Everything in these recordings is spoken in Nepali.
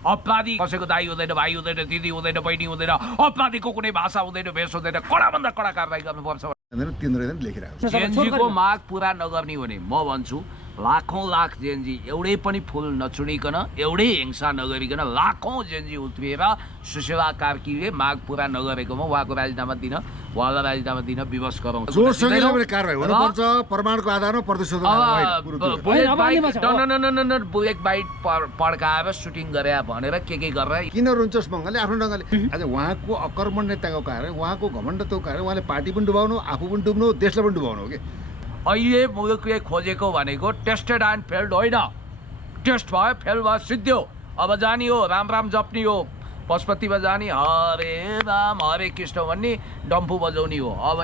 अपराधी कसैको दाइ हुँदैन, भाइ हुँदैन, दिदी हुँदैन, बहिनी हुँदैन, अपराधीको कुनै भाषा हुँदैन, भेष हुँदैन, कडाभन्दा कडा कारबाही गर्नुपर्छ। जेएनजीको माग पुरा नगर्ने हो भने म भन्छु लाखौं लाख जेएनजी एउटै पनि फुल नचुनिकन, एउटै हिंसा नगरिकन लाखौं जेएनजी उत्रिएर सुशीला कार्कीले माग पुरा नगरेकोमा उहाँको राजीनामा दिन, उहाँलाई राजीनामा दिन विवश गराउँछ। प्रमाणको आधारमा बुलेट बाइट पड्काएर सुटिङ गरे भनेर के गरेर किन रुन्छस् मङ्गलले आफ्नो ढङ्गले। आज उहाँको अकर्मण्यताको कारण, उहाँको घमण्डताको कारण उहाँले पार्टी पनि डुबाउनु, आफू पनि डुब्नु, देशलाई पनि डुबाउनु हो कि। अहिले मुलुकले खोजेको भनेको टेस्टेड एन्ड फेल्ड होइन, टेस्ट भयो, फेल भयो, सिद्धियो। अब जाने हो, राम राम जप्ने हो, पशुपतिमा जाने हरे राम हरे कृष्ण भन्ने डम्फु बजाउने हो। अब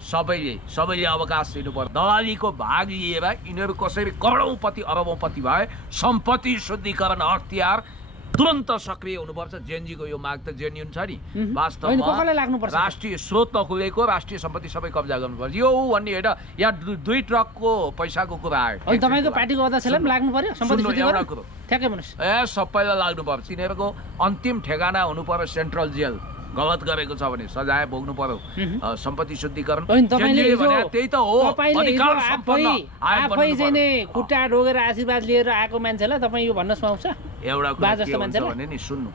सबैले अवकाश दिनु पर्यो। दलालीको भाग लिएर यिनीहरू कसरी करोडौँपति अरबौँपति भए, सम्पत्ति शुद्धिकरण अख्तियार तुरन्त सक्रिय हुनुपर्छ। जेएनजीको यो माग त जेन्युन छ नि। वास्तवमा राष्ट्रिय स्रोत नखुलेको राष्ट्रिय सम्पत्ति सबै कब्जा गर्नुपर्छ। यो भन्ने होइन, यहाँ 2 ट्रकको पैसाको कुरा आयो। तपाईको पार्टीको अध्यक्षलाई पनि लाग्नु पर्यो सम्पत्ति एउटा कुरो ठ्याक्कै भन्नुस्। सबैलाई लाग्नुपर्छ। तिनीहरूको अन्तिम ठेगाना हुनु पर्यो सेन्ट्रल जेल। गलत गरेको छ भने सजाय भोग्नु पर्यो। सम्पत्ति शुद्धिकरण त्यही त हो। आफै चाहिँ नै खुट्टा ढोगेर आशीर्वाद लिएर आएको मान्छेलाई तपाईँ यो भन्न सुहाउँछ? एउटा भने नि सुन्नु,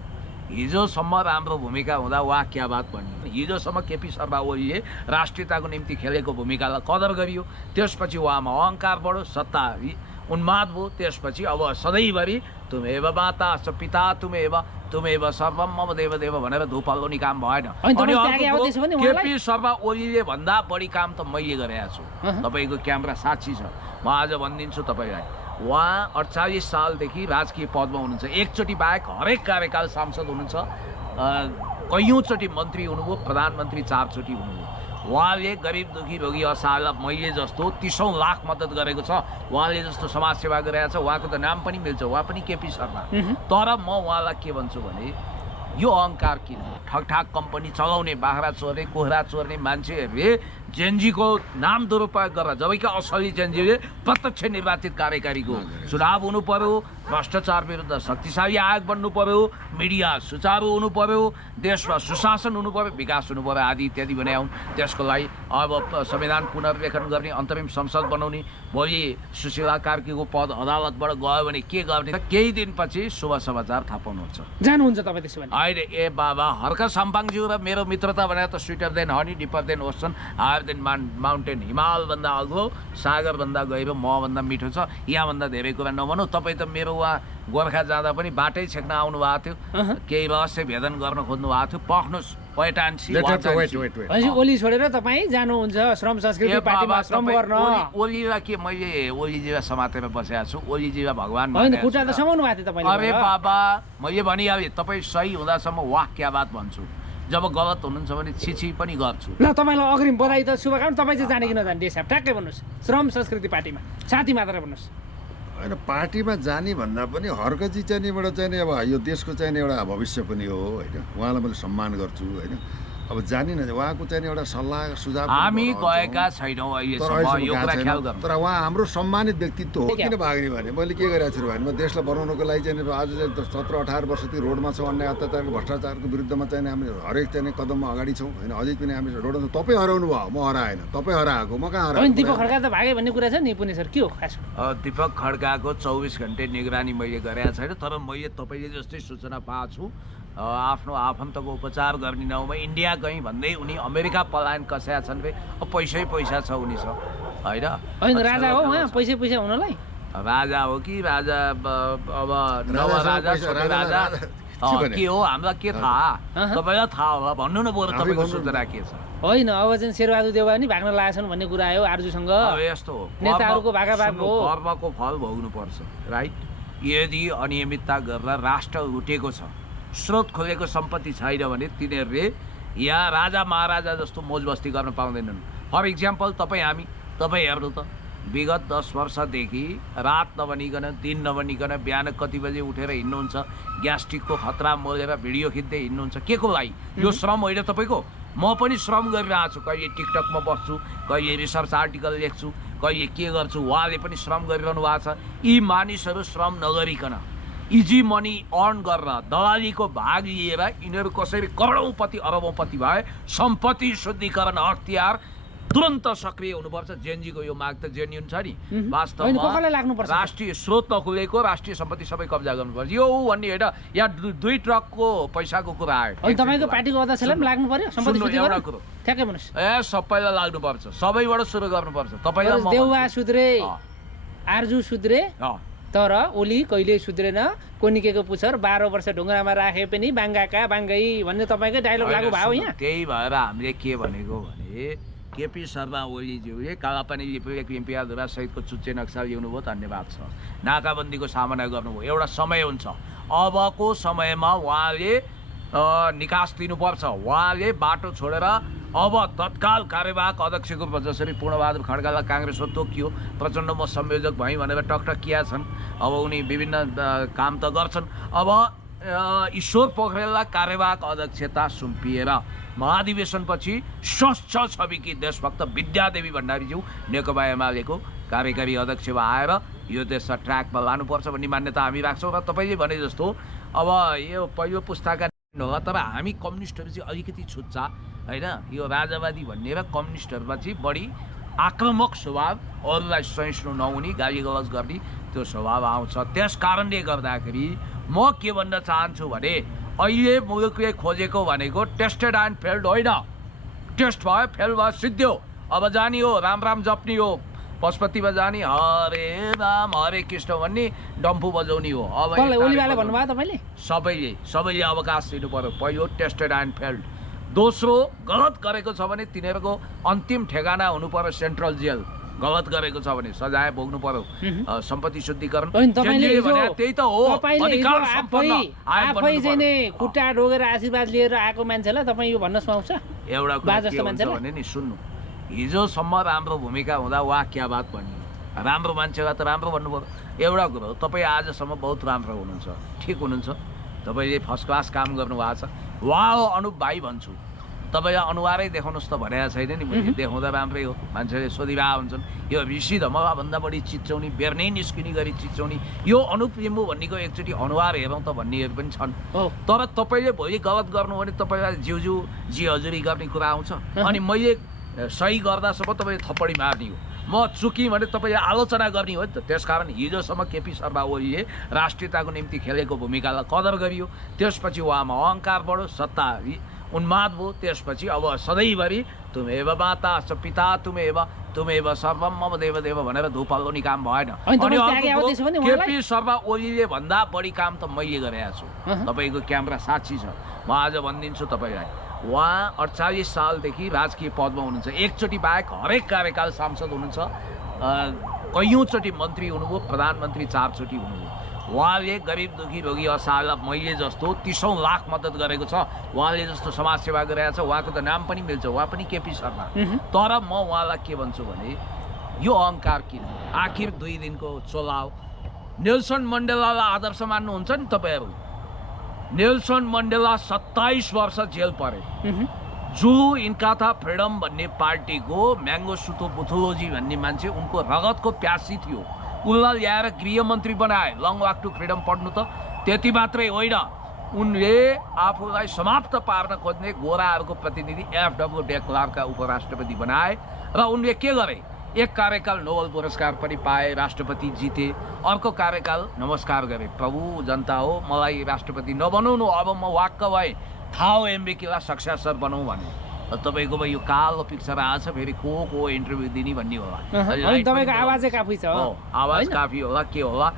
हिजोसम्म राम्रो भूमिका हुँदा वाह क्या बात भन्यो। हिजोसम्म केपी शर्मा ओलीले राष्ट्रियताको निम्ति खेलेको भूमिकालाई कदर गरियो। त्यसपछि उहाँमा अहङ्कार बढ्यो, सत्ता उन्माद भयो। त्यसपछि अब सधैँभरि तुमेव माता पिता तुमेव सर्वम मम देव देव भनेर धुपल्लोनी काम भएन। केपी शर्मा ओलीले भन्दा बढी काम त मैले गरेको छु। तपाईँको क्यामेरा साक्षी छ। म आज भनिदिन्छु तपाईँलाई, उहाँ 48 सालदेखि राजकीय पदमा हुनुहुन्छ। एकचोटि बाहेक हरेक कार्यकाल सांसद हुनुहुन्छ। कैयौँचोटि मन्त्री हुनुभयो, प्रधानमन्त्री 4 चोटि हुनुभयो। उहाँले गरिब दुखी रोगी असहायलाई मैले जस्तो 30औं लाख मद्दत गरेको छ। उहाँले जस्तो समाजसेवा गरेको छ। उहाँको त नाम पनि मिल्छ, उहाँ पनि केपी शर्मा। तर म उहाँलाई के भन्छु भने यो अहङ्कार किन? ठगठाक कम्पनी चलाउने, बाख्रा चोर्ने, कोखरा चोर्ने मान्छेहरूले जेएनजीको नाम दुरुपयोग गरेर, जबकि असली जेएनजीले प्रत्यक्ष निर्वाचित कार्यकारीको चुनाव हुनु पर्यो, भ्रष्टाचार विरुद्ध शक्तिशाली आयोग बन्नु पर्यो, मिडिया सुचारू हुनु पर्यो, देशमा सुशासन हुनु पर्यो, विकास हुनु पर्यो आदि इत्यादि भने आउन्। त्यसको लागि अब संविधान पुनर्लेखन गर्ने, अन्तरिम संसद बनाउने। भोलि सुशीला कार्कीको पद अदालतबाट गयो भने के गर्ने? केही दिनपछि शुभ समाचार थाहा पाउनुहुन्छ। जानुहुन्छ तपाईँ त्यसो भने? अहिले बाबा हर्क साम्पाङज्यू र मेरो मित्रता भनेर त sweeter than honey, deeper than ocean, higher than mountain. हिमालभन्दा अग्लो, सागरभन्दा गहिरो, मभन्दा मिठो छ। यहाँभन्दा धेरै कुरा नभनौँ। तपाईँ त मेरो उहाँ गोर्खा जाँदा पनि बाटै छेक्न आउनु भएको थियो, केही रहस्य भेदन गर्न खोज्नु भएको थियो। पख्नुहोस् ओली छोडेर तपाईँ जानुहुन्छ श्रम संस्कृति पार्टीमा श्रम गर्न? ओलीलाई के मैले ओलीजीलाई समातेर बसेको छु? ओलीजीलाई भगवान खुट्टा त समाउनु भएको थियो तपाईँले। अरे बाबा, मैले भनिहालेँ तपाईँ सही हुँदासम्म वाह क्या बात भन्छु, जब गलत हुनुहुन्छ भने छिछि पनि गर्छु। ल तपाईँलाई अग्रिम बधाई त शुभकामना। तपाईँ चाहिँ जाने कि नजाने देश ट्याक्कै भन्नुहोस्। श्रम संस्कृति पार्टीमा साथी मात्र भन्नुहोस्। होइन, पार्टीमा जाने भन्दा पनि हर्कजी चाहिँ एउटा चाहिँ अब यो देशको चाहिँ एउटा भविष्य पनि हो होइन। उहाँलाई मैले सम्मान गर्छु होइन। अब जानी न उहाँको चाहिँ एउटा सल्लाह सुझाव हामी गएका छैनौँ अहिलेसम्म, यो कुरा ख्याल गर्नु। तर उहाँ हाम्रो सम्मानित व्यक्तित्व हो। किन भाग्ने भने मैले के गरेको छु भने म देशलाई बनाउनको लागि चाहिँ आज चाहिँ 17-18 वर्षदेखि रोडमा छौँ। अन्याय अत्याचारको भ्रष्टाचारको विरुद्धमा चाहिँ हामी हरेक चाहिँ कदममा अगाडि छौँ होइन। अझै पनि हामी रोडमा तपाईँ हराउनु भयो, म हराएन। तपाईँ हराएको, म कहाँ हराएको? दीपक खड्का त भागे भन्ने कुरा छ नि पुणे सर, के हो खास? दीपक खड्काको 24 घन्टे निगरानी मैले गरेको छैन। तर मैले तपाईँले जस्तै सूचना पाएको छु। आफ्नो आफन्तको उपचार गर्ने नाउँमा इन्डिया गएँ भन्दै उनी अमेरिका पलायन कसेका छन्। अब पैसै पैसा छ उनीसँग होइन। राजा हो उहाँ, पैसै पैसा हुनलाई? राजा हो कि राजा अब नवराजा राजा के हो हामीलाई के थाहा? तपाईँलाई थाहा होला भन्नु न बरु तपाईँको सूचना के छ? होइन, अब चाहिँ शेरबहादुर देउवा नि भाग्न लागेछन् भन्ने कुरा आयो आर्जुसँग। यस्तो हो, नेताहरूको भागाभाग हो, कर्मको फल भोग्नुपर्छ राइट। यदि अनियमितता गरेर राष्ट्र उठेको छ, स्रोत खोलेको सम्पत्ति छैन भने तिनीहरूले यहाँ राजा महाराजा जस्तो मोज बस्ती गर्न पाउँदैनन्। फर इक्जाम्पल तपाईँ हेर्नु त, विगत 10 वर्षदेखि रात नबनिकन दिन नबनिकन बिहान कति बजे उठेर हिँड्नुहुन्छ, ग्यास्ट्रिकको खतरा मोलेर भिडियो खिच्दै हिँड्नुहुन्छ। के को लागि? यो श्रम होइन तपाईँको? म पनि श्रम गरिरहेको छु। कहिले टिकटकमा बस्छु, कहिले रिसर्च आर्टिकल लेख्छु, कहिले के गर्छु। उहाँले पनि श्रम गरिरहनु भएको छ। यी मानिसहरू श्रम नगरिकन इजी मनी अर्न गरेर दलालीको भाग लिएर यिनीहरू कसरी करोडौँपति अरबौँपति भए सम्पत्ति शुद्धिकरण अख्तियार तुरन्त सक्रिय हुनुपर्छ। जेनजीको यो माग त जेन्युन छ नि। वास्तवमा राष्ट्रिय स्रोत नखुलेको राष्ट्रिय सम्पत्ति सबै कब्जा गर्नुपर्छ। यो भन्ने होइन, यहाँ 2 ट्रकको पैसाको कुरा आयो। अनि तपाईँको पार्टीको अध्यक्षलाई पनि लाग्नु पर्यो सम्पत्ति शुद्धिकरण? ठ्याक्कै भन्नुहोस्। सबैलाई लाग्नुपर्छ, सबैबाट सुरु गर्नुपर्छ। तपाईँलाई देउवा सुध्रे, आर्जु सुध्रे, तर ओली कहिले सुध्रेन। कोनिकेको पुच्छर 12 वर्ष ढुङ्गामा राखे पनि बाङ्गाका बाङ्गै भन्ने तपाईँकै डायलग लागु भयो यहाँ। त्यही भएर हामीले के भनेको भने केपी शर्मा ओलीज्यूले कालापानी लिपियाधुरा सहितको चुच्चे नक्सा ल्याउनुभयो, धन्यवाद छ। नाकाबन्दीको सामना गर्नुभयो। एउटा समय हुन्छ, अबको समयमा उहाँले निकास दिनुपर्छ। उहाँले बाटो छोडेर अब तत्काल कार्यवाहक अध्यक्षको रूपमा जसरी पूर्णबहादुर खड्कालाई काङ्ग्रेसमा तोकियो, प्रचण्ड म संयोजक भएँ भनेर टकटकिया छन्। अब उनी विभिन्न काम त गर्छन्। अब ईश्वर पोखरेललाई कार्यवाहक अध्यक्षता सुम्पिएर महाधिवेशनपछि स्वस्थ छविकी देशभक्त विद्यादेवी भण्डारीज्यू नेकपा एमालेको कार्यकारी अध्यक्षमा आएर यो देशलाई ट्र्याकमा लानुपर्छ भन्ने मान्यता हामी राख्छौँ। र तपाईँले भने जस्तो अब यो पहिलो पुस्ताका होला, तर हामी कम्युनिस्टहरू चाहिँ अलिकति छुच्चा होइन। यो राजावादी भन्ने र कम्युनिस्टहरूमा चाहिँ बढी आक्रामक स्वभाव, अरूलाई सहिष्णु नहुने, गालीगलौज गर्ने त्यो स्वभाव आउँछ। त्यस कारणले गर्दाखेरि म के भन्न चाहन्छु भने अहिले मुलुकले खोजेको भनेको टेस्टेड एन्ड फेल्ड होइन। टेस्ट भयो, फेल भयो, सिद्धियो। अब जाने हो, राम राम जप्ने हो, पशुपतिमा जाने हरे राम हरे कृष्ण भन्ने डम्फु बजाउने हो। अब सबैले अवकाश दिनु पर्यो। पहिलो टेस्टेड एन्ड फेल्ड। दोस्रो, गलत गरेको छ भने तिनीहरूको अन्तिम ठेगाना हुनु पर्यो सेन्ट्रल जेल। गलत गरेको छ भने सजाय भोग्नु पर्यो। सम्पत्ति शुद्धिकरण त्यही त हो। आफै चाहिँ नै खुट्टा ढोगेर आशीर्वाद लिएर आएको मान्छेलाई तपाईँ यो भन्न सुहाउँछ? एउटा भने नि सुन्नु, हिजोसम्म राम्रो भूमिका हुँदा वाह क्या बात भनियो। राम्रो मान्छेलाई त राम्रो भन्नु पर्यो। एउटा कुरो, तपाईँ आजसम्म बहुत राम्रो हुनुहुन्छ, ठिक हुनुहुन्छ, तपाईँले फर्स्ट क्लास काम गर्नुभएको छ। वाह हो अनुप भाइ भन्छु। तपाईँलाई अनुहारै देखाउनुहोस् त भनेको छैन नि मैले। देखाउँदा राम्रै हो, मान्छेले सोधिरहेको हुन्छन् यो ऋषि धमलाभन्दा बढी चिच्याउने, बेर्नै निस्किने गरी चिच्याउने यो अनुप लिम्बू भन्नेको एकचोटि अनुहार हेरौँ त भन्नेहरू पनि छन्। तर तपाईँले भोलि गलत गर्नु भने तपाईँलाई जिउजू जी हजुरी गर्ने कुरा आउँछ। अनि मैले सही गर्दासम्म तपाईँले थप्पडी मार्ने हो, म चुकी भने तपाईँले आलोचना गर्ने हो नि त। त्यसकारण हिजोसम्म केपी शर्मा ओलीले राष्ट्रियताको निम्ति खेलेको भूमिकालाई कदर गरियो। त्यसपछि उहाँमा अहङ्कार बढ्यो, सत्ता उन्माद भयो। त्यसपछि अब सधैँभरि तुमेव माता च पिता तुमेव सर्वम मम देव भनेर धुपल्लोनी काम भएन। केपी शर्मा ओलीले भन्दा बढी काम त मैले गरेको छु। तपाईँको क्यामेरा साक्षी छ। म आज भनिदिन्छु तपाईँलाई, उहाँ 48 सालदेखि राजकीय पदमा हुनुहुन्छ। एकचोटि बाहेक हरेक कार्यकाल सांसद हुनुहुन्छ, कैयौँचोटि मन्त्री हुनुभयो, प्रधानमन्त्री 4 चोटि हुनुभयो। उहाँले गरिब दुखी रोगी असहायलाई मैले जस्तो 30औं लाख मद्दत गरेको छ। उहाँले जस्तो समाजसेवा गरेको छ। उहाँको त नाम पनि मिल्छ, उहाँ पनि केपी शर्मा। तर म उहाँलाई के भन्छु भने यो अहङ्कार किन? आखिर 2 दिनको चोलाउ। नेल्सन मण्डेलालाई आदर्श मान्नुहुन्छ नि तपाईँहरू। नेल्सन मण्डेला 27 वर्ष जेल परे। जुलु इन्काथा फ्रिडम भन्ने पार्टीको म्याङ्गो सुतो बुथुलोजी भन्ने मान्छे उनको रगतको प्यासी थियो। उसलाई ल्याएर गृहमन्त्री बनाए। लङ वाक टु फ्रिडम पढ्नु त। त्यति मात्रै होइन, उनले आफूलाई समाप्त पार्न खोज्ने गोराहरूको प्रतिनिधि एफडब्ल्यू डे क्लार्कका उपराष्ट्रपति बनाए। र उनले के गरे? एक कार्यकाल नोबेल पुरस्कार पनि पाए, राष्ट्रपति जिते। अर्को कार्यकाल नमस्कार गरे, प्रभु जनता हो, मलाई राष्ट्रपति नबनाउनु, अब म वाक्क भएँ, थाओ एमबिकेलाई सक्सेसर बनाऊ भने। तपाईँको यो कालो पिक्चर आएछ, फेरि को इन्टरभ्यू दिने भन्ने होला। तपाईँको आवाजै काफी छ। आवाज काफी होला, के होला।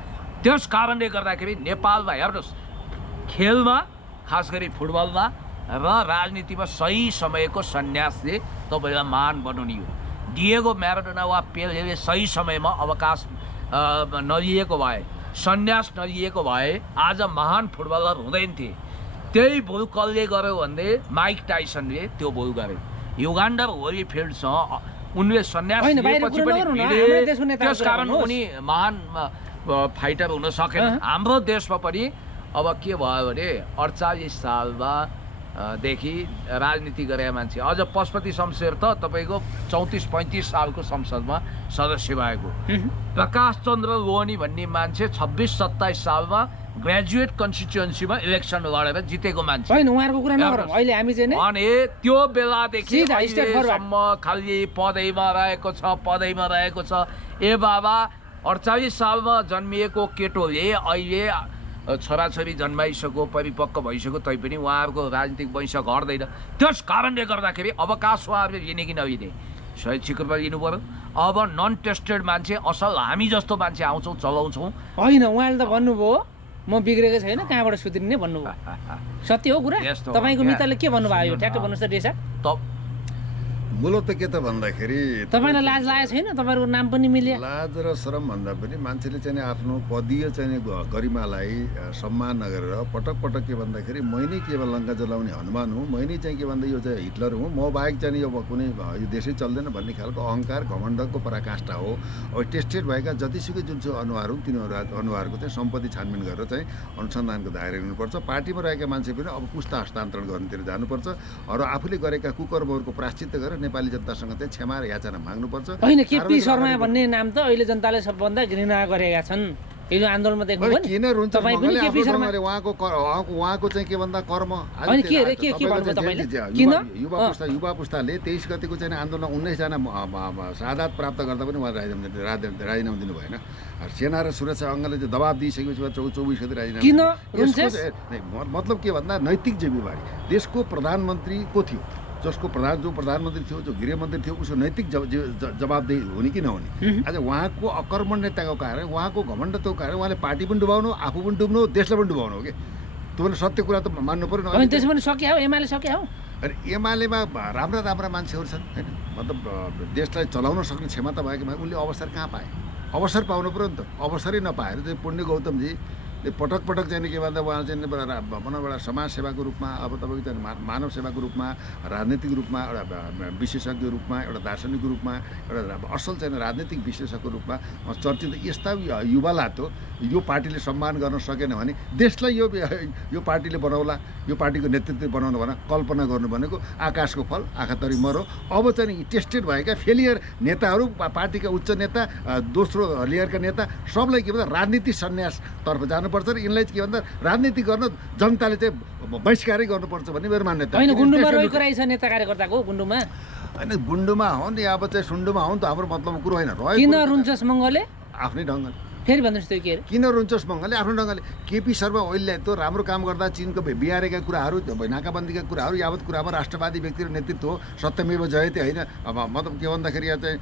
त्यस कारणले गर्दाखेरि नेपालमा हेर्नुहोस्, खेलमा खास गरी फुटबलमा र राजनीतिमा सही समयको सन्यासले तपाईँलाई महान बनाउने हो। डिएगो म्याराडोना वा पेलेले सही समयमा अवकाश नलिएको भए, सन्यास नलिएको भए आज महान फुटबलर हुँदैन थिए। त्यही भुल कसले गर्यो भन्दै माइक टाइसनले त्यो भुल गरे। युगान्डर होलीफिल्डसँग उनले सन्यास लिएपछि पनि त्यसकारण उनी महान फाइटर हुन सकेन। हाम्रो देशमा पनि अब के भयो भने 48 सालदेखि राजनीति गरेका मान्छे, अझ पशुपति शमशेर त तपाईँको 34-35 सालको संसदमा सदस्य भएको। प्रकाश चन्द्र लोहनी भन्ने मान्छे 26-27 सालमा ग्रेजुएट कन्स्टिट्युएन्सीमा इलेक्सन लडेर जितेको मान्छे होइन उहाँहरूको कुरा नगरौँ अहिले हामी चाहिँ नि अनि त्यो बेलादेखि सिधा स्ट्रेट फरवर्ड। अहिलेसम्म खालि पदैमा रहेको छ ए बाबा 48 सालमा जन्मिएको केटोले अहिले छोराछोरी जन्माइसक्यो परिपक्व भइसक्यो तैपनि उहाँहरूको राजनीतिक वंश घट्दैन। त्यस कारणले गर्दाखेरि अवकाश उहाँहरूले लिने कि नलिने शैक्षिक रूपमा लिनु पर्यो। अब नन टेस्टेड मान्छे असल हामी जस्तो मान्छे आउँछौँ चलाउँछौँ। होइन उहाँले त भन्नुभयो म बिग्रेको छैन कहाँबाट सुध्रिने भन्नुभयो सत्य हो कुरा यस्तो हो तपाईँको क्या? मित्रले के भन्नुभयो यो ठ्याक्कै भन्नुहोस् त डेसा मूलत के त भन्दाखेरि तपाईँलाई लाज लागेको छैन तपाईँहरूको नाम पनि मिल्यो लाज र शरम भन्दा पनि मान्छेले चाहिँ आफ्नो पदीय चाहिँ गरिमालाई सम्मान नगरेर पटक पटक के भन्दाखेरि मै नै केवल लङ्का जलाउने हनुमान हुँ, मै नै चाहिँ के भन्दा यो चाहिँ हिटलर हुँ, म बाहेक चाहिँ यो कुनै यो देशै चल्दैन भन्ने खालको अहङ्कार घमण्डको पराकाष्ठा हो। अब टेस्टेड भएका जतिसुकै जुन चाहिँ अनुहार हुन् तिनीहरू अनुहारको चाहिँ सम्पत्ति छानबिन गरेर चाहिँ अनुसन्धानको दायरा लिनुपर्छ। पार्टीमा रहेका मान्छे पनि अब पुस्ता हस्तान्तरण गर्नेतिर जानुपर्छ र आफूले गरेका कुकर्महरूको प्रायश्चित्त गरेर नेपाली जनतासँग चाहिँ क्षमा र याचना माग्नुपर्छ। होइन केपी शर्मा भन्ने नाम त अहिले जनताले सबभन्दा घृणा गरेका छन्। यो आन्दोलनमा देख्नुभयो नि किन रुन्छ तपाईँ पनि केपी शर्मा उहाँको चाहिँ के भन्दा कर्म होइन के अरे के भन्नुभयो तपाईँले किन युवा पुस्ताले 23 गतिको चाहिँ आन्दोलनमा 19 जना शहादत प्राप्त गर्दा पनि उहाँ राजीनामा दिनु भएन। सेना र सुरक्षा अङ्गले चाहिँ दबाब दिइसकेपछि 24 गते राजीनामा किन मतलब के भन्दा नैतिक जिम्मेवारी देशको प्रधानमन्त्री को थियो जसको जो प्रधानमन्त्री थियो जो गृहमन्त्री थियो उसको नैतिक जवाबदेही हुने कि नहुने। आज उहाँको अकर्मण्यताको कारण उहाँको घमण्डताको कारण उहाँले पार्टी पनि डुबाउनु आफू पनि डुब्नु देशलाई पनि डुबाउनु हो कि तपाईँले सत्य कुरा त मान्नु पऱ्यो होइन त्यसो भने सक्यो हो एमाले सक्यो हो अनि एमालेमा राम्रा मान्छेहरू छन् होइन मतलब देशलाई चलाउन सक्ने क्षमता भएको उनले अवसर कहाँ पाए अवसर पाउनु पऱ्यो नि त अवसरै नपाएर चाहिँ पुण्य गौतमजी पटक चाहिँ के भन्दा उहाँ चाहिँ भनौँ एउटा समाजसेवाको रूपमा अब तपाईँको चाहिँ मानव सेवाको रूपमा राजनीतिक रूपमा एउटा विशेषज्ञ रूपमा एउटा दार्शनिकको रूपमा एउटा असल चाहिँ राजनीतिक विश्लेषकको रूपमा चर्चित यस्ता युवालाई त यो पार्टीले सम्मान गर्न सकेन भने देशलाई यो पार्टीले बनाउला यो पार्टीको नेतृत्व बनाउनु भने कल्पना गर्नु भनेको आकाशको फल आँखातरी मरो। अब चाहिँ टेस्टेड भएका फेलियर नेताहरू पार्टीका उच्च नेता दोस्रो लेयरका नेता सबलाई के भन्दा राजनीति सन्यासतर्फ जानुपर्छ र यिनलाई के भन्दा राजनीति गर्न जनताले चाहिँ बहिष्कारै गर्नुपर्छ भन्ने मेरो मान्यता। होइन गुन्डुमा रहेको रहेछ नेता कार्यकर्ताको गुन्डुमा होइन गुन्डुमा हो नि अब चाहिँ सुन्डुमा हो नि त हाम्रो मतलब कुरो होइन किन रुन्छस् मङ्गलले आफ्नै ढङ्गले फेरि भन्नुहोस् त्यो के अरे किन रुन्छस् मङ्गलले आफ्नो ढङ्गले केपी शर्मा ओलीले त राम्रो काम गर्दा चिनको बिहारेका कुराहरू नाकाबन्दीका कुराहरू यावत कुरामा राष्ट्रवादी व्यक्ति र नेतृत्व हो सत्यमेव जयते होइन अब मतलब के भन्दाखेरि यहाँ चाहिँ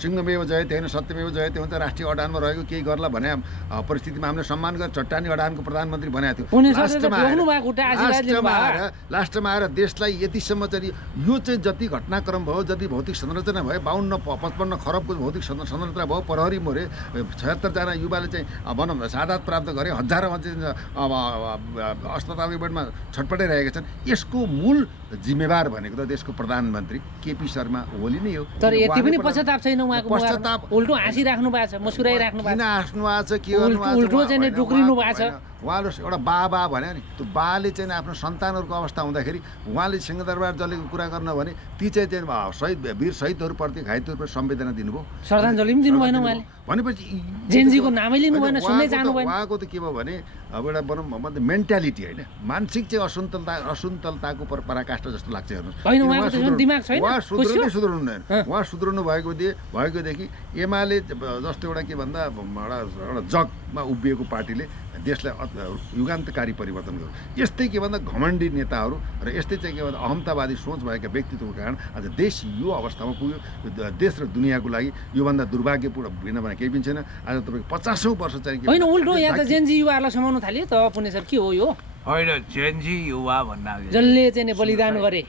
सिंहमेव जयते होइन सत्यमेव जयते हुन्छ राष्ट्रिय अडानमा रहेको केही गर्ला भने परिस्थितिमा हामीले सम्मान गरेर चट्टानी अडानको प्रधानमन्त्री बनाएको थियो लास्टमा आएर देशलाई यतिसम्म चाहिँ यो चाहिँ जति घटनाक्रम भयो जति भौतिक संरचना भयो 52-55 खरबको भौतिक संरचना भयो प्रहरी मरे 76 जना युवाले चाहिँ भनौँ शहादत प्राप्त गरे हजारौँ अस्पतालको बेडमा छटपटाइरहेका छन् यसको मूल जिम्मेवार भनेको त देशको प्रधानमन्त्री केपी शर्मा ओली नै हो। तर यति पनि पश्चाताप छैन उहाँको पश्चाताप उल्टो हाँसिराख्नु भएको छ मुस्कुराइराख्नु भएको किन हाँस्नु भएको छ के गर्नु उल्टो चाहिँ डुक्रिनु भएको छ उहाँले एउटा बा भन्यो नि त्यो बाले चाहिँ आफ्नो सन्तानहरूको अवस्था हुँदाखेरि उहाँले सिंहदरबार जलेको कुरा गर्न भने ती चाहिँ शहीद वीर शहीदहरूप्रति घाइतेहरूप्रति संवेदना दिनुभयो श्रद्धाञ्जली पनि दिनु भएन उहाँले भनेपछि जेनजीको नामै लिनु भएन सुन्दै जानु भएन उहाँको त के भयो भने अब एउटा भनौँ मेन्टालिटी होइन मानसिक चाहिँ असन्तलताको पराकाष्ठा जस्तो लाग्छ हेर्नुहोस् दिमाग छैन उहाँ सुध्रनु भएकोदेखि एमाले जस्तो एउटा के भन्दा एउटा जगमा उभिएको पार्टीले देशलाई युगान्तकारी परिवर्तन गर्यो। यस्तै के भन्दा घमण्डी नेताहरू र यस्तै चाहिँ के भन्दा अहमतावादी सोच भएका व्यक्तित्वको कारण आज देश यो अवस्थामा पुग्यो। देश र दुनियाँको लागि योभन्दा दुर्भाग्यपूर्ण भिन्न भने केही पनि छैन। आज तपाईँको 50औं वर्ष चाहिँ होइन उल्टो यहाँ त जेनजी युवाहरूलाई समाउन थाल्यो त पुण्य सर के हो यो होइन जेनजी युवा भन्नाले जसले चाहिँ बलिदान गरे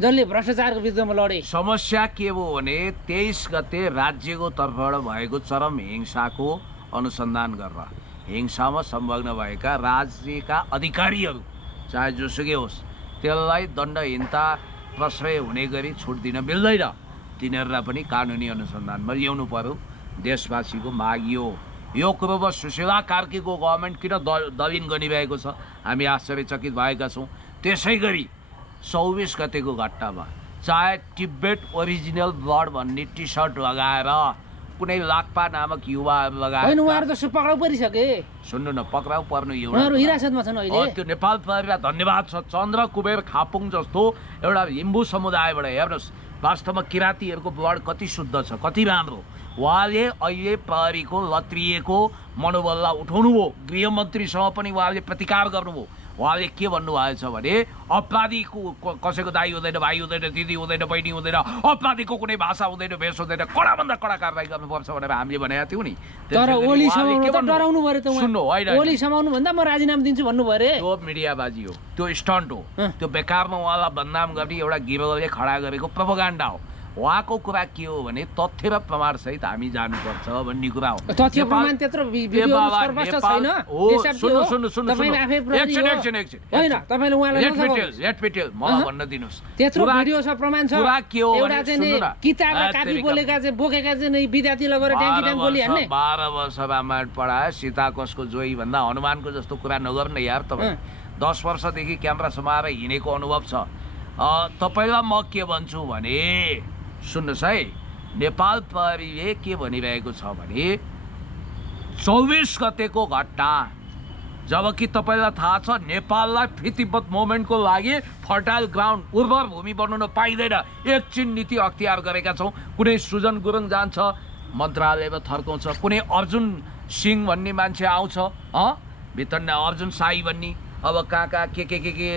जसले भ्रष्टाचारको विरुद्धमा लडे समस्या के हो भने 23 गते राज्यको तर्फबाट भएको चरम हिंसाको अनुसन्धान गरेर हिंसामा संलग्न भएका राज्यका अधिकारीहरू चाहे जोसुकै होस् त्यसलाई दण्डहीनता प्रश्रय हुने गरी छुट दिन मिल्दैन। तिनीहरूलाई पनि कानुनी अनुसन्धानमा ल्याउनु पर्यो। देशवासीको माग यो कुरोमा सुशीला कार्कीको गभर्मेन्ट किन दलिन गरिरहेको छ हामी आश्चर्यचकित भएका छौँ। त्यसै गरी 24 गतेको घटनामा चाहे तिब्बत ओरिजिनल ब्लड भन्ने टी सर्ट लगाएर कुनै लाक्पा नामक युवाहरू लगायत होइन उहाँहरू त पक्राउ परिसके सुन्नु न पक्राउ पर्नु उहाँहरू हिरासतमा छन् अहिले त्यो नेपाल प्रहरीलाई धन्यवाद छ। चन्द्र कुबेर खापुङ जस्तो एउटा हिन्दू समुदायबाट हेर्नुहोस् वास्तवमा किराँतीहरूको वर्ड कति शुद्ध छ, कति राम्रो। उहाँले अहिले प्रहरीको लत्रिएको मनोबललाई उठाउनु भयो, गृहमन्त्रीसँग पनि उहाँले प्रतिकार गर्नुभयो। उहाँले के भन्नुभएछ भने अपराधीको कसैको दाइ हुँदैन, भाइ हुँदैन, दिदी हुँदैन, बहिनी हुँदैन, अपराधीको कुनै भाषा हुँदैन, भेष हुँदैन, कडाभन्दा कडा कारवाही गर्नुपर्छ भनेर हामीले भनेका थियौँ नि। तर ओली समाउनु त डराउनु पर्यो त उहाँ। सुन्नु होइन, ओली समाउनु भन्दा म राजीनामा दिन्छु भन्नु पर्यो। त्यो मिडियाबाजी हो, त्यो स्टन्ट हो, त्यो बेकारमा उहाँलाई बदनाम गर्ने एउटा गिरोहले खडा गरेको प्रोपोगन्डा हो। उहाँको कुरा के हो भने तथ्य र प्रमाण सहित हामी जानुपर्छ भन्ने कुरा हो। तथ्य प्रमाण त्यत्रो भिडियो सर्वस्व छैन। सुन्नु सुन्नु सुन्नु तपाईँ आफै प्रहरी हो। होइन तपाईले उहाँलाई लेट मी टेल मलाई भन्न दिनुस्। त्यत्रो भिडियो छ, प्रमाण छ। कुरा के हो एउटा चाहिँ नि किताब र कापी बोलेका चाहिँ बोकेका चाहिँ नि विद्यार्थी लगेर ट्याङ्की ट्याङ्क बोली हान्ने। 12 वर्ष रामायण पढाए, सीताकोशको जोई भन्दा हनुमानको जस्तो कुरा नगर्ने यार तपाईँ। 10 वर्षदेखि क्यामेरा समाएर हिँडेको अनुभव छ। तपाईँलाई म के भन्छु भने सुन्नुहोस् है, नेपाल प्रहरीले के भनिरहेको छ भने 24 गतेको घटना, जबकि तपाईँलाई थाहा छ नेपाललाई फ्री तिब्बत मुभमेन्टको लागि फर्टाइल ग्राउन्ड उर्वर भूमि बनाउन पाइँदैन, एकछिन नीति अख्तियार गरेका छौँ। कुनै सुजन गुरुङ जान्छ मन्त्रालयमा थर्काउँछ, कुनै अर्जुन सिंह भन्ने मान्छे आउँछ भित्र अर्जुन साई भन्ने, अब कहाँ के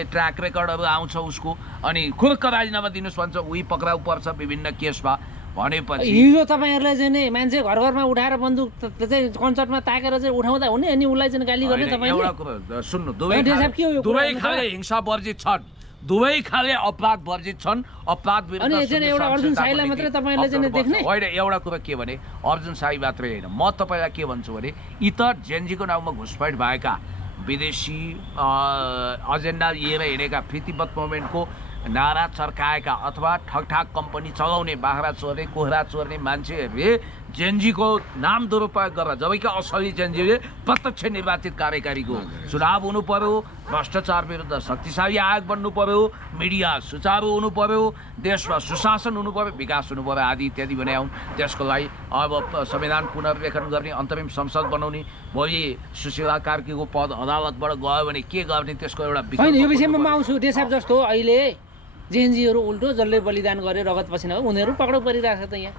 ट्र्याक रेकर्डहरू आउँछ उसको, अनि खुर्क राजीनामा दिनुहोस् भन्छ, उही पक्राउ पर्छ विभिन्न केसमा। भनेपछि हिजो तपाईँहरूले चाहिँ नि मान्छे घर घरमा उठाएर बन्दुक चाहिँ कन्सर्टमा ताकेर चाहिँ उठाउँदा हुने अनि उसलाई चाहिँ गाली गर्ने तपाईँले। एउटा कुरा सुन्नु, दुवै खाले हिंसा वर्जित छन्, दुवै खाले अपराध वर्जित छन्। अपराध विरुद्ध एउटा अर्जुन साईलाई मात्रै तपाईँले चाहिँ देख्ने होइन। एउटा कुरा के भने अर्जुन साई मात्रै होइन, म तपाईँलाई के भन्छु भने यी त जेएनजीको नाउँमा घुसपैठ भएका विदेशी एजेन्डा लिएर हिँडेका फ्री तिब्बत मुभमेन्टको नारा चर्काएका अथवा ठगठाक कम्पनी चलाउने, बाख्रा चोर्ने, कोखरा चोर्ने मान्छेहरूले जेएनजीको नाम दुरुपयोग गरेर, जबकि असली जेएनजीले प्रत्यक्ष निर्वाचित कार्यकारीको चुनाव हुनु पर्यो, भ्रष्टाचार विरुद्ध शक्तिशाली आयोग बन्नु पर्यो, मिडिया सुचारू हुनु पर्यो, देशमा सुशासन हुनु पर्यो, विकास हुनु पर्यो आदि इत्यादि भने आउन्। त्यसको लागि अब संविधान पुनर्लेखन गर्ने, अन्तरिम संसद बनाउने, भोलि सुशीला कार्कीको पद अदालतबाट गयो भने के गर्ने त्यसको एउटा होइन। यो विषयमा म आउँछु। देशा जस्तो अहिले जेएनजीहरू उल्टो जसले बलिदान गरे रगत पसिना उनीहरू पक्राउ परिरहेछ त यहाँ।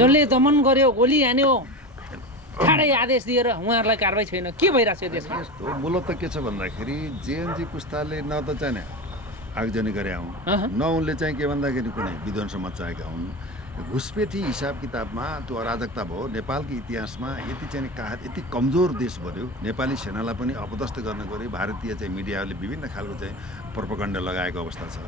जसले दमन गर्यो, गोली हान्यो, ठाडै आदेश दिएर उहाँहरूलाई कारवाही छैन। के भइरहेछ यो देशमा? मूलत त के छ भन्दाखेरि जेएनजी पुस्ताले न त चाहिँ आगजनी गरे हुन्, न उनले चाहिँ के भन्दाखेरि कुनै विध्वंस मचाएका हुन्। घुसपेठी हिसाब किताबमा त्यो अराजकता भयो। नेपालको इतिहासमा यति चाहिँ यति कमजोर देश बन्यो, नेपाली सेनालाई पनि अपदस्थ गर्न गऱ्यो। भारतीय चाहिँ मिडियाहरूले विभिन्न खालको चाहिँ प्रोपोगन्डा लगाएको अवस्था छ।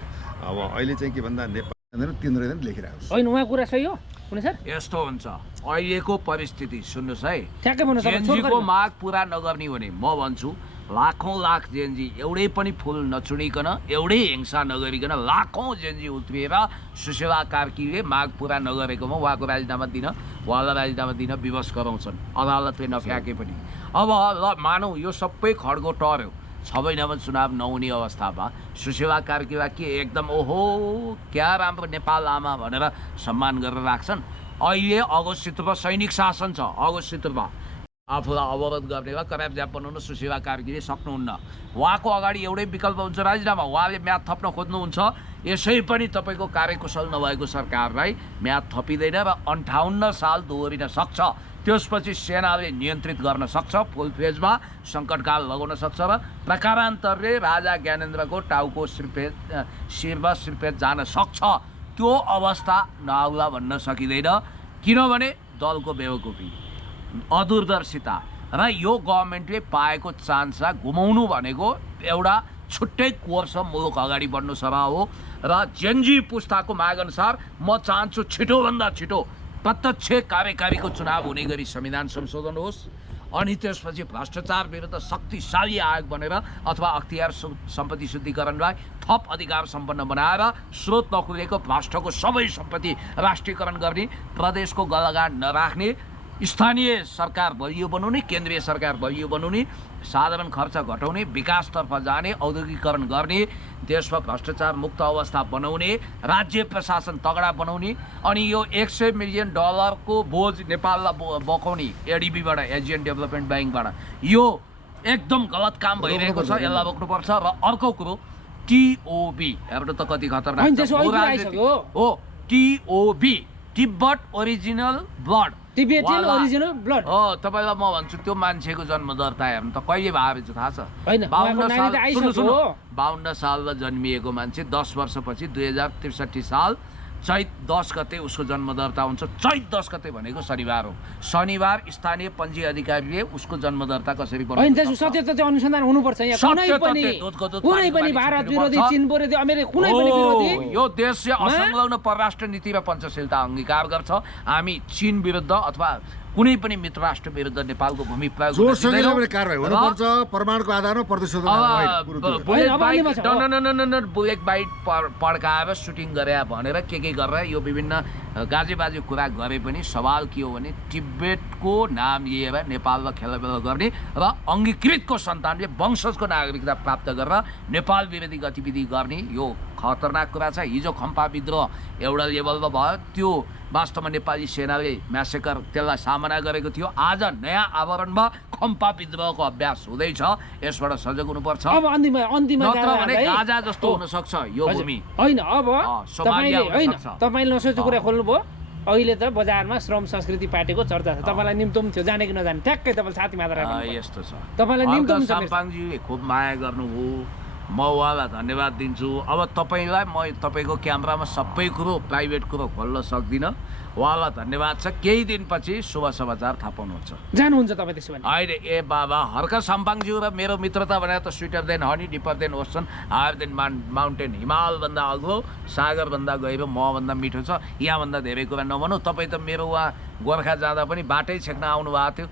अब अहिले चाहिँ के भन्दा नेपाल तिनीहरू लेखिरहेको छ। होइन उहाँ कुरा सही हो कुनै सर? यस्तो हुन्छ अहिलेको परिस्थिति। सुन्नुहोस् है, ठ्याक्कै भन्नुहोस्। जेएनजीको माग पुरा नगर्ने भने म भन्छु लाखौँ लाख जेएनजी एउटै पनि फुल नचुनिकन, एउटै हिंसा नगरिकन लाखौँ जेएनजी उत्रिएर सुशीला कार्कीले माग पुरा नगरेकोमा उहाँको राजीनामा दिन, उहाँलाई राजीनामा दिन विवश गराउँछन् अदालतले नफ्याके पनि। अब ल मानौँ यो सबै खड्गो टर्यो, 6 महिनामा चुनाव नहुने अवस्थामा सुशीला कार्कीलाई के एकदम ओहो क्या राम्रो नेपाल आमा भनेर सम्मान गरेर राख्छन्। अहिले अगस्त सितम्बर सैनिक शासन छ, अगस्त सितम्बर आफूलाई अवरोध गर्ने वा कराप ज्याप बनाउन सुशीला कार्कीले सक्नुहुन्न। उहाँको अगाडि एउटै विकल्प हुन्छ राजीनामा। उहाँले म्याद थप्न खोज्नुहुन्छ, यसै पनि तपाईँको कार्यकुशल नभएको सरकारलाई म्याद थपिँदैन र 58 साल दोहोरिन सक्छ। त्यसपछि सेनाले नियन्त्रित गर्न सक्छ, फुल फेजमा सङ्कटकाल लगाउन सक्छ र प्रकारान्तरले राजा ज्ञानेन्द्रको टाउको शिरमा सिर्फेत जान सक्छ। त्यो अवस्था नआउला भन्न सकिँदैन, किनभने दलको बेवकुफी, अदूरदर्शिता र यो गभर्मेन्टले पाएको चान्सलाई गुमाउनु भनेको एउटा छुट्टै कोर्स मुलुक अगाडि बढ्नु सभा हो। र जेएनजी पुस्ताको मागअनुसार म चाहन्छु छिटोभन्दा छिटो प्रत्यक्ष कार्यकारीको चुनाव हुने गरी संविधान संशोधन होस्, अनि त्यसपछि भ्रष्टाचार विरुद्ध शक्तिशाली आयोग बनेर अथवा अख्तियार सम्पत्ति शुद्धिकरणलाई थप अधिकार सम्पन्न बनाएर स्रोत नखुलेको भ्रष्टको सबै सम्पत्ति राष्ट्रियकरण गर्ने, प्रदेशको गलगाड नराख्ने, स्थानीय सरकार बलियो बनाउने, केन्द्रीय सरकार बलियो बनाउने, साधारण खर्च घटाउने, विकासतर्फ जाने, औद्योगिकरण गर्ने, देशमा भ्रष्टाचार मुक्त अवस्था बनाउने, राज्य प्रशासन तगडा बनाउने, अनि यो $100 मिलियन को बोझ नेपाललाई बोकाउने एडिबीबाट, एजियन डेभलपमेन्ट ब्याङ्कबाट, यो एकदम गलत काम भइरहेको छ, यसलाई रोक्नुपर्छ। र अर्को कुरो टिओबी, हेर्नु त कति खतरनाक हो। TOB, Tibet original blood, Tibetan original blood हो। तपाईँलाई म भन्छु त्यो मान्छेको जन्मदर्ता हेर्नु त कहिले भएको थाहा छ? हैन, 52 सालमा जन्मिएको मान्छे 10 वर्षपछि 2063 साल चैत 10 गते उसको जन्मदर्ता हुन्छ। चैत 10 गते भनेको शनिबार हो। शनिबार स्थानीय पञ्जी अधिकारीले उसको जन्मदर्ता कसरी बनाउँछ? हैन, त्यसो सत्य तथ्य अनुसन्धान हुनुपर्छ यहाँ। कुनै पनि भारत विरोधी, चीन विरोधी, अमेरिका कुनै पनि विरोधी यो देशले असंलग्न परराष्ट्र नीति र पञ्चशीलता अंगीकार गर्छ। हामी चीन विरुद्ध अथवा कुनै पनि मित्र राष्ट्र विरुद्ध नेपालको भूमि प्रयोग जोडसँगै कारबाही हुनुपर्छ। परमाणुको आधारमा प्रदूषण बुलेट बाइट पड्काएर सुटिङ गरे भनेर के गरेर यो विभिन्न गाजेबाजे कुरा गरे पनि सवाल के हो भने तिब्बतको नाम लिएर नेपालमा खेलबेल गर्ने र अङ्गीकृतको सन्तानले वंशजको नागरिकता प्राप्त गरेर नेपाल विरोधी गतिविधि गर्ने यो खतरनाक कुरा छ। हिजो खम्पा विद्रोह एउटा लेभलमा भयो, त्यो वास्तवमा नेपाली सेनाले म्यासेकर त्यसलाई सामना गरेको थियो। आज नयाँ आवरणमा खम्पा विद्रोहको अभ्यास हुँदैछ, यसबाट सजग हुनुपर्छ। अब अन्तिममा नत्र भने गाजा जस्तो हुन सक्छ यो भूमि। हैन, अब तपाईले नसोचेको कुरा खोल्नुभयो। अहिले त बजारमा श्रम संस्कृति पार्टीको चर्चा छ। तपाईँलाई निम्तोम थियो, जाने कि नजाने ठ्याक्कै तपाईँ साथी मात्र यस्तो छ। तपाईँलाई निम्तोम छ। साम्पाङजीले खुब माया गर्नुभयो, म उहाँलाई धन्यवाद दिन्छु। अब तपाईँलाई म तपाईँको क्यामेरामा सबै कुरो प्राइभेट कुरो खोल्न सक्दिनँ, उहाँलाई धन्यवाद छ। केही दिनपछि शुभ समाचार थाहा पाउनुहुन्छ। जानुहुन्छ तपाईँ त्यसो भने? अहिले ए बाबा, हर्क साम्पाङज्यू र मेरो मित्रता भने त sweeter than honey, deeper than ocean, higher than mountain, हिमालभन्दा अग्लो, सागरभन्दा गहिरो, मभन्दा मिठो छ। यहाँभन्दा धेरै कुरा नभनौँ। तपाईँ त मेरो उहाँ गोर्खा जाँदा पनि बाटै छेक्न आउनु भएको थियो,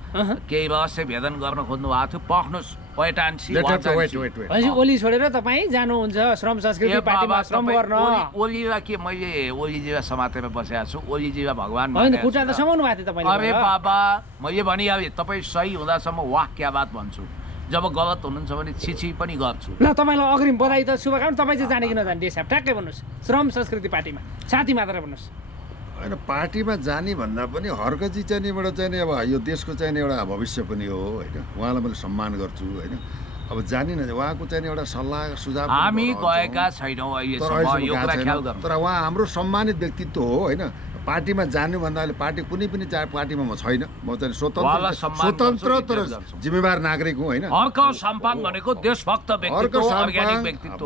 केही रहस्य भेदन गर्न खोज्नु भएको थियो। पख्नुहोस् ओली छोडेर तपाईँ जानुहुन्छ श्रम संस्कृति पार्टीमा श्रम गर्न? ओलीलाई के मैले ओलीजीलाई समातेर बसेको छु? ओलीजीलाई भगवान् होइन, खुट्टा त समाउनु भएको थियो तपाईँले। अरे बाबा, मैले भनिहालेँ तपाईँ सही हुँदासम्म वाह क्या बात भन्छु, जब गलत हुनुहुन्छ भने छिछि पनि गर्छु। ल, तपाईँलाई अग्रिम बधाई त शुभकामना। तपाईँ चाहिँ जाने कि नजाने डेसाब ठ्याक्कै भन्नुहोस्। श्रम संस्कृति पार्टीमा साथी मात्र भन्नुहोस्। होइन, पार्टीमा जाने भन्दा पनि हर्कजी चाहिँ नि एउटा चाहिँ नि अब यो देशको चाहिँ नि एउटा भविष्य पनि हो होइन, उहाँलाई मैले सम्मान गर्छु होइन। अब जाने न उहाँको चाहिँ एउटा सल्लाह सुझाव हामी गएका छैनौँ अहिलेसम्म, यो कुरा ख्याल गर्नु। तर उहाँ हाम्रो सम्मानित व्यक्तित्व हो होइन। पार्टीमा जानु भन्दा पार्टी कुनै पनि पार्टीमा म छैन, म चाहिँ स्वतन्त्र तर जिम्मेवार नागरिक हुँ होइन। हर्क साम्पाङ भनेको देशभक्त व्यक्तित्व, अर्ग्यानिक व्यक्तित्व।